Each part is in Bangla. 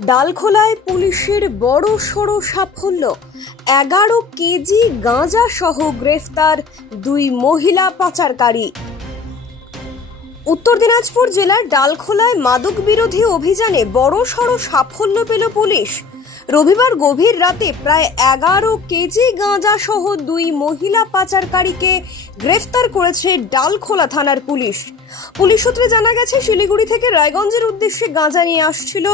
ডালখোলায় পুলিশের বড় সড় সাফল্য। 11 কেজি গাঁজা সহ গ্রেফতার 2 মহিলা পাচারকারী। উত্তর দিনাজপুর জেলার ডালখোলায় মাদক বিরোধী অভিযানে বড় সড় সাফল্য পেল পুলিশ। রবিবার গভীর রাতে প্রায় 11 কেজি গাঁজা সহ 2 মহিলা পাচারকারীকে গ্রেফতার করেছে ডালখোলা থানার পুলিশ। পুলিশ সূত্রে জানা গেছে, শিলিগুড়ি থেকে রায়গঞ্জের উদ্দেশ্যে গাঁজা নিয়ে আসছিল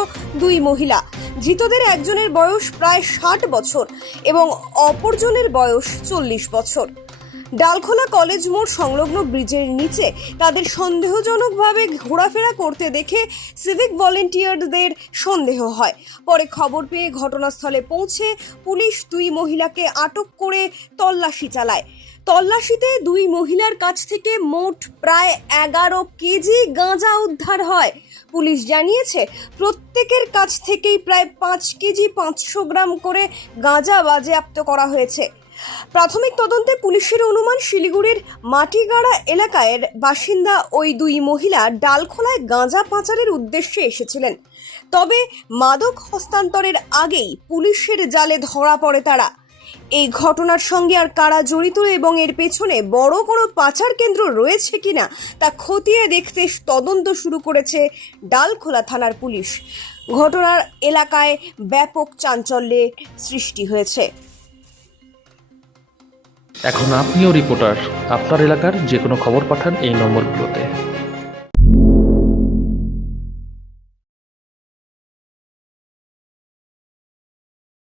2 মহিলা। ধৃতদের একজনের বয়স প্রায় 60 বছর এবং অপরজনের বয়স 40 বছর। ডালখোলা কলেজ মোড় সংলগ্ন ব্রিজের নিচে তাদের সন্দেহজনকভাবে ঘোরাফেরা করতে দেখে সিভিক ভলেন্টিয়ারদের সন্দেহ হয়। পরে খবর পেয়ে ঘটনাস্থলে পৌঁছে পুলিশ 2 মহিলাকে আটক করে তল্লাশি চালায়। তল্লাশিতে 2 মহিলার কাছ থেকে মোট প্রায় 11 কেজি গাঁজা উদ্ধার হয়। পুলিশ জানিয়েছে, প্রত্যেকের কাছ থেকেই প্রায় 5 কেজি 500 গ্রাম করে গাঁজা বাজেয়াপ্ত করা হয়েছে। প্রাথমিক তদন্তে পুলিশের অনুমান, শিলিগুড়ির মাটিগাড়া এলাকার বাসিন্দা ওই 2 মহিলা ডালখোলায় গাঁজা পাচারের উদ্দেশ্যে এসেছিলেন। তবে মাদক হস্তান্তরের আগেই পুলিশের জালে ধরা পড়ে তারা। এই ঘটনার সঙ্গে আর কারা জড়িত এবং এর পেছনে বড় কোনো পাচার কেন্দ্র রয়েছে কিনা তা খতিয়ে দেখতে তদন্ত শুরু করেছে ডালখোলা থানার পুলিশ। ঘটনার এলাকায় ব্যাপক চাঞ্চল্যের সৃষ্টি হয়েছে। এখন আপনিও রিপোর্টার, আপনার এলাকার যে কোনো খবর পাঠান এই নম্বরগুলোতে।